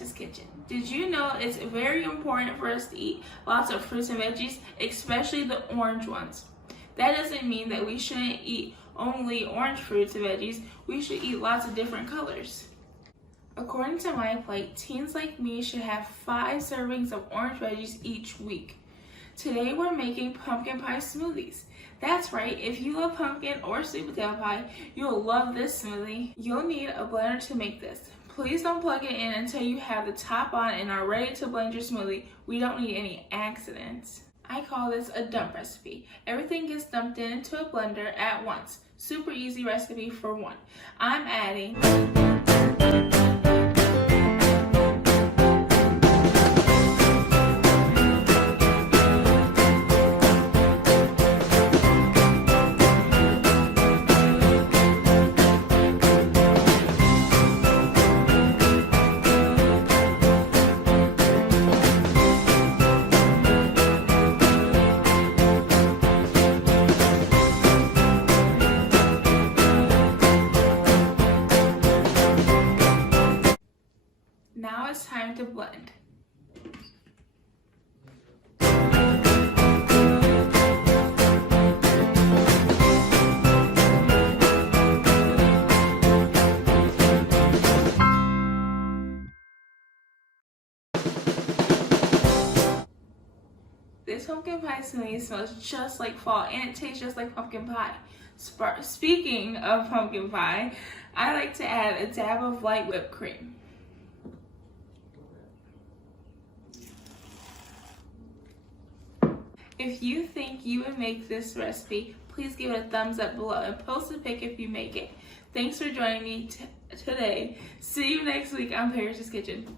Paris' Kitchen. Did you know it's very important for us to eat lots of fruits and veggies, especially the orange ones? That doesn't mean that we shouldn't eat only orange fruits and veggies. We should eat lots of different colors. According to my plate, teens like me should have 5 servings of orange veggies each week. Today we're making pumpkin pie smoothies. That's right, if you love pumpkin or sweet potato pie, you'll love this smoothie. You'll need a blender to make this. Please don't plug it in until you have the top on and are ready to blend your smoothie. We don't need any accidents. I call this a dump recipe. Everything gets dumped into a blender at once. Super easy recipe for one. I'm adding Now it's time to blend. This pumpkin pie smoothie smells just like fall and it tastes just like pumpkin pie. Speaking of pumpkin pie, I like to add a dab of light whipped cream. If you think you would make this recipe, please give it a thumbs up below and post a pic if you make it. Thanks for joining me today. See you next week on Paris' Kitchen.